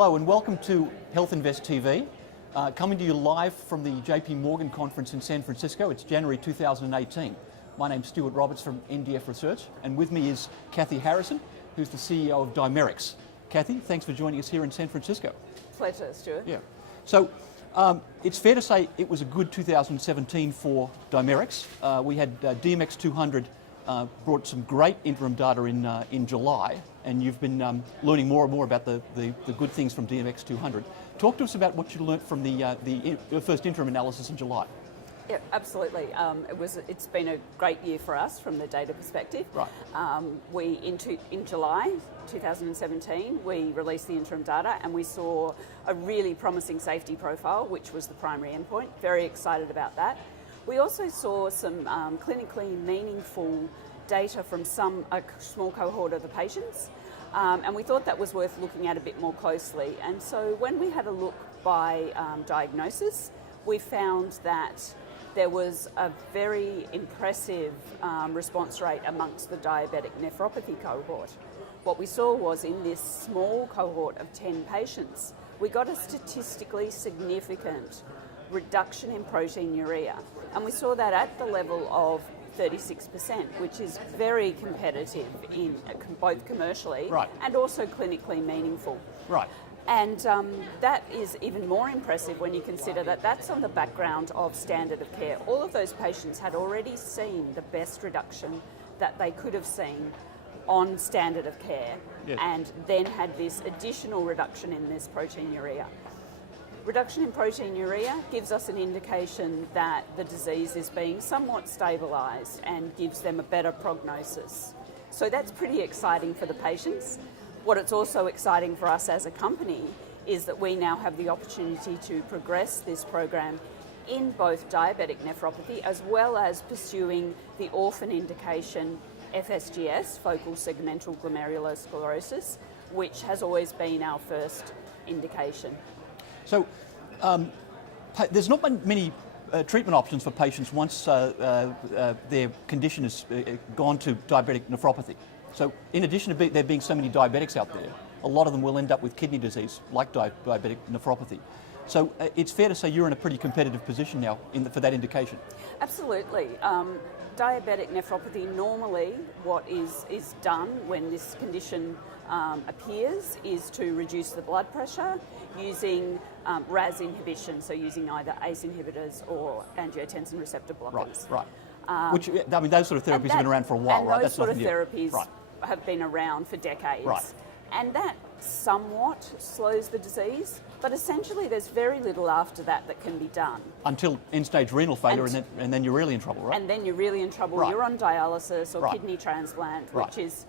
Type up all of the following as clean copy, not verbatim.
Hello and welcome to Health Invest TV, coming to you live from the JP Morgan conference in San Francisco. It's January 2018. My name's Stuart Roberts from NDF Research, and with me is Kathy Harrison, who's the CEO of Dimerix. Kathy, thanks for joining us here in San Francisco. Pleasure, Stuart. Yeah. So it's fair to say it was a good 2017 for Dimerix. We had DMX 200 brought some great interim data in July, and you've been learning more and more about the good things from DMX 200. Talk to us about what you learnt from the first interim analysis in July. Yeah, absolutely. It's been a great year for us from the data perspective. Right. In July 2017, we released the interim data and we saw a really promising safety profile, which was the primary endpoint. Very excited about that. We also saw some clinically meaningful data from a small cohort of the patients, and we thought that was worth looking at a bit more closely. And so when we had a look by diagnosis, we found that there was a very impressive response rate amongst the diabetic nephropathy cohort. What we saw was in this small cohort of 10 patients, we got a statistically significant reduction in proteinuria. And we saw that at the level of 36%, which is very competitive in both commercially and also clinically meaningful. Right. And that is even more impressive when you consider that that's on the background of standard of care. All of those patients had already seen the best reduction that they could have seen on standard of care, and then had this additional reduction in this proteinuria. Reduction in proteinuria gives us an indication that the disease is being somewhat stabilised and gives them a better prognosis. So that's pretty exciting for the patients. What it's also exciting for us as a company is that we now have the opportunity to progress this program in both diabetic nephropathy as well as pursuing the orphan indication FSGS, focal segmental glomerular sclerosis, which has always been our first indication. So there's not many treatment options for patients once their condition has gone to diabetic nephropathy. So in addition to there being so many diabetics out there, a lot of them will end up with kidney disease like diabetic nephropathy. So it's fair to say you're in a pretty competitive position now for that indication. Absolutely. Diabetic nephropathy, normally what is done when this condition appears is to reduce the blood pressure using RAS inhibition, so using either ACE inhibitors or angiotensin receptor blockers. Right. Which, I mean, those sort of therapies have been around for a while, right? Those sort of therapies have been around for decades. Right. And that somewhat slows the disease, but essentially there's very little after that can be done. Until end-stage renal failure, and then you're really in trouble, right? And then you're really in trouble. Right. You're on dialysis or kidney transplant, which is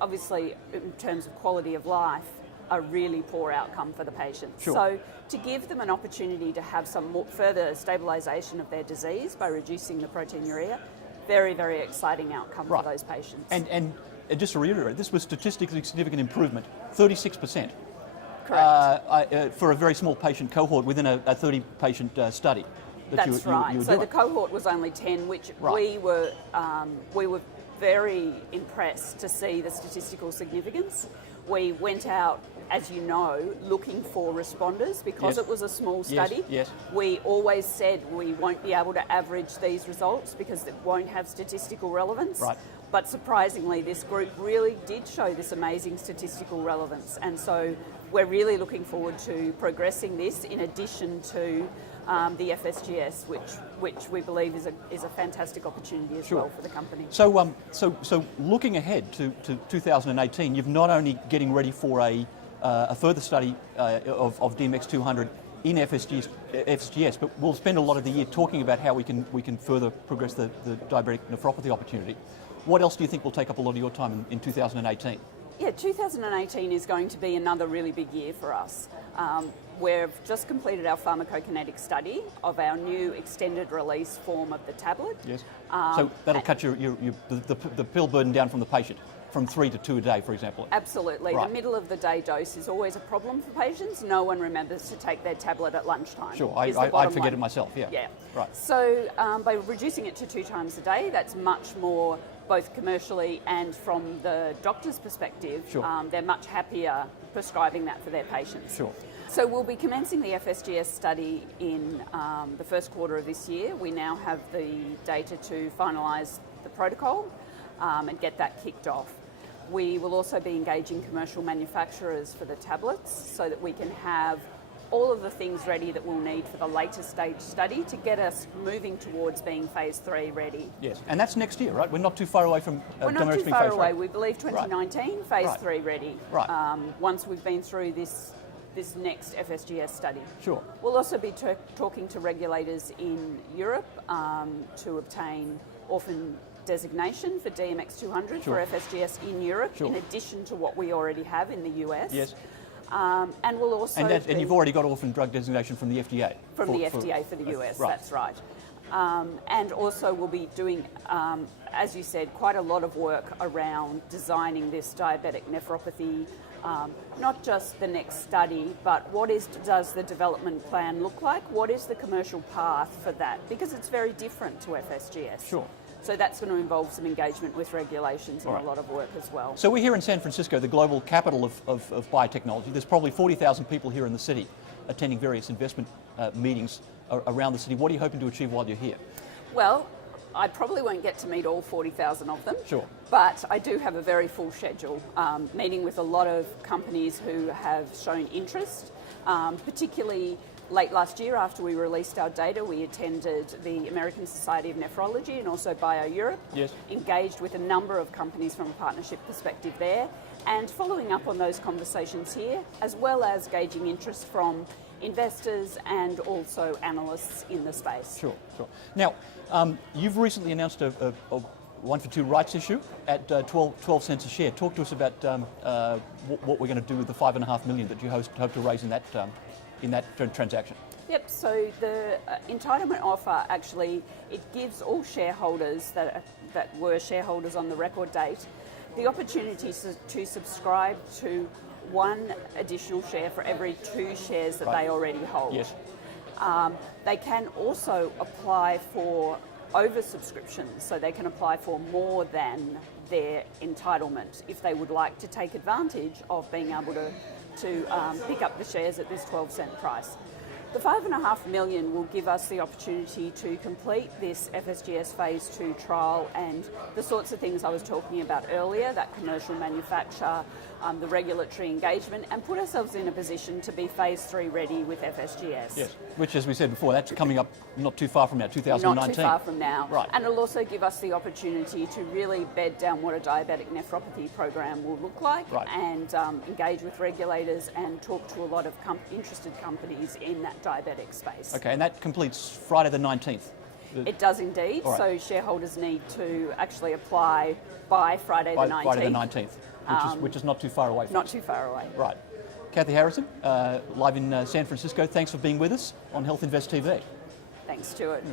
obviously, in terms of quality of life, a really poor outcome for the patients. Sure. So to give them an opportunity to have some more further stabilisation of their disease by reducing the proteinuria, very, very exciting outcome for those patients. And just to reiterate, this was statistically significant improvement, 36%. Correct. For a very small patient cohort within a 30-patient study. That's right. So the cohort was only 10, which we were very impressed to see the statistical significance. We went out, as you know, looking for responders because it was a small study. Yes. We always said we won't be able to average these results because it won't have statistical relevance. Right. But surprisingly, this group really did show this amazing statistical relevance. And so we're really looking forward to progressing this in addition to the FSGS, which we believe is a fantastic opportunity as well for the company. So looking ahead to 2018, you're not only getting ready for a further study of DMX 200 in FSGS, but we'll spend a lot of the year talking about how we can further progress the diabetic nephropathy opportunity. What else do you think will take up a lot of your time in 2018? Yeah, 2018 is going to be another really big year for us. We've just completed our pharmacokinetic study of our new extended release form of the tablet. Yes. So that'll cut the pill burden down from the patient from 3 to 2 a day, for example. Absolutely. The middle of the day dose is always a problem for patients. No one remembers to take their tablet at lunchtime. Sure, I forget it myself, yeah. Right. So by reducing it to 2 times a day, that's much more, both commercially and from the doctor's perspective, they're much happier prescribing that for their patients. Sure. So we'll be commencing the FSGS study in the first quarter of this year. We now have the data to finalise the protocol and get that kicked off. We will also be engaging commercial manufacturers for the tablets so that we can have all of the things ready that we'll need for the later stage study to get us moving towards being phase 3 ready. Yes, and that's next year, right? We're not too far away from We're not Dimerix too being far phase 3. away. We believe 2019, phase Right. 3 ready. Right. Once we've been through this next FSGS study. Sure. We'll also be talking to regulators in Europe to obtain orphan designation for DMX 200 Sure. for FSGS in Europe, Sure. in addition to what we already have in the US. Yes. And we'll also And you've already got orphan drug designation from the FDA. from the FDA for the US, right. that's right. And also we'll be doing, as you said, quite a lot of work around designing this diabetic nephropathy, not just the next study, but does the development plan look like? What is the commercial path for that? Because it's very different to FSGS. Sure. So that's going to involve some engagement with regulations and Right. a lot of work as well. So we're here in San Francisco, the global capital of biotechnology. There's probably 40,000 people here in the city attending various investment meetings around the city. What are you hoping to achieve while you're here? Well, I probably won't get to meet all 40,000 of them. Sure. But I do have a very full schedule, meeting with a lot of companies who have shown interest, particularly late last year after we released our data. We attended the American Society of Nephrology and also BioEurope, Yes. engaged with a number of companies from a partnership perspective there, and following up on those conversations here, as well as gauging interest from investors and also analysts in the space. Sure, sure. Now, you've recently announced a 1-for-2 rights issue at 12 cents a share. Talk to us about what we're going to do with the $5.5 million that you hope to raise in that transaction. Yep, so the entitlement offer actually, it gives all shareholders that were shareholders on the record date the opportunity to subscribe to one additional share for every 2 shares that Right. they already hold. Yes. They can also apply for oversubscriptions, so they can apply for more than their entitlement if they would like to take advantage of being able to pick up the shares at this 12-cent price. The $5.5 million will give us the opportunity to complete this FSGS phase 2 trial and the sorts of things I was talking about earlier, that commercial manufacture, the regulatory engagement, and put ourselves in a position to be phase 3 ready with FSGS. Yes, which, as we said before, that's coming up not too far from now, 2019. Not too far from now. Right. And it'll also give us the opportunity to really bed down what a diabetic nephropathy program will look like, Right. and engage with regulators and talk to a lot of interested companies in that diabetic space. Okay, and that completes Friday the 19th. It does indeed. All right. So shareholders need to actually apply by Friday the 19th. Friday the 19th, which is not too far away. Not too far away. Right. Kathy Harrison, live in San Francisco. Thanks for being with us on Health Invest TV. Thanks, Stuart.